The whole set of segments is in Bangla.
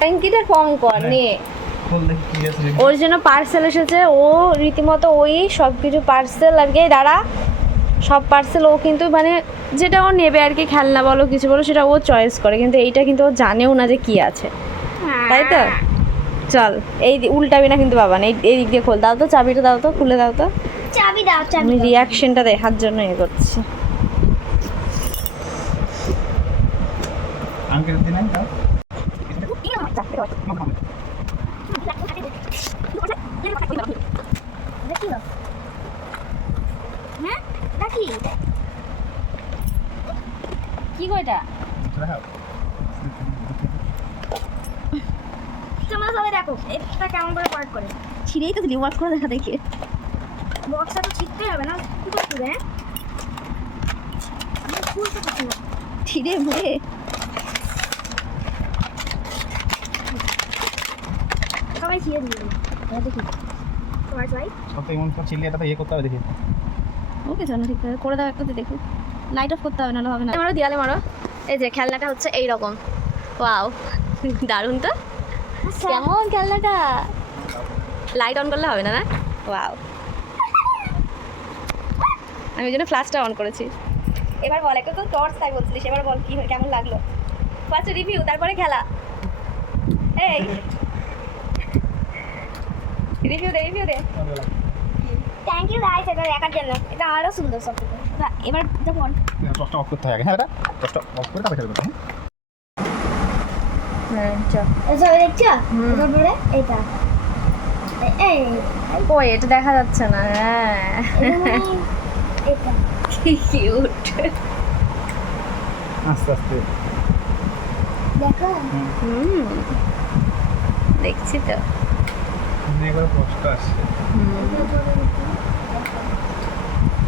ট্যাঙ্কিটা কম কর আছে। ওর জন্য পার্সেল এসেছে ও রীতিমতো ওই সব কিছু পার্সেল আর কি দাঁড়া। সব পার্সেল ও কিন্তু মানে যেটা ও নেবে আর কি খেলনা বলো কিছু বলো সেটা ও চয়েস করে। কিন্তু এইটা কিন্তু ও জানেও না যে কি আছে। তাই তো? চল এই উল্টাবি না কিন্তু বাবা না এই দিক দিয়ে খোল। দাও তো চাবিটা দাও তো খুলে দাও তো। চাবি দাও চাবি আমি রিয়াকশনটা দেখার জন্য এ করছি। আঙ্কেল দিন না না। কি গো কেমন করে ওয়ার্ক করে ছিঁড়েই তো দিলি ওয়ার্ক করে দেখা দেখি বক্সটা তো ছিটতে হবে না কি করতে হবে ছিঁড়ে মুড়ে সবাই ছিঁড়ে দিয়ে দেবে দেখি। তোমার সবাই কত এমন সব চিল্লিয়ে এটা ইয়ে করতে হবে দেখি। ওকে চলো ঠিক আছে। করে দাও একটা দেখো। লাইট অফ করতে হবে নাহলে হবে না। মারো দেয়ালে মারো। এই যে খেলনাটা হচ্ছে এই রকম ওয়াও দারুণ তো। কেমন খেলনাটা? লাইট অন করলে হবে না না? ওয়াও আমি ওই জন্য ফ্ল্যাশটা অন করেছি। এবার বল একটা তো টর্চ তাই বলছিলিস। এবার বল কি কেমন লাগল? ফার্স্ট রিভিউ তারপরে খেলা। এই। রিভিউ দে রিভিউ দে থ্যাংক ইউ গাইস এটা দেখার জন্য। এটা আরও সুন্দর সব এবার যখন টসটা অফ করতে হবে হ্যাঁ এটা টসটা অফ করে তারপরে খেলবে হ্যাঁ? হ্যাঁ এটা দেখা যাচ্ছে না হ্যাঁ। এটা। এটা কিউট আস্তে আস্তে। দেখো। হুম। দেখছি তো। কষ্ট আসছে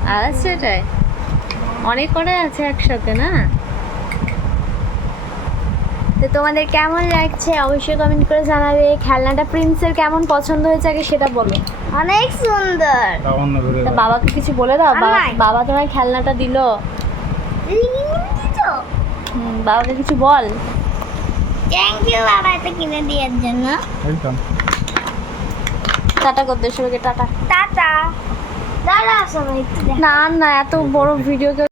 আছে এটাই অনেক করে আছে একসাথে না? তো তোমাদের কেমন লাগছে অবশ্যই কমেন্ট করে জানাবে। খেলনাটা প্রিন্সের কেমন পছন্দ হয়েছে আগে সেটা বলো। অনেক সুন্দর। তা বাবাকে কিছু বলে দাও। বাবা- তোমার খেলনাটা দিল। হুম, বাবাকে কিছু বল। থ্যাংক ইউ বাবা এটা কিনে দেওয়ার জন্য। ওয়েলকাম টাটা করতে শুরু টাটা। টাটা। দাঁড়া সবাই না না এত বড় ভিডিও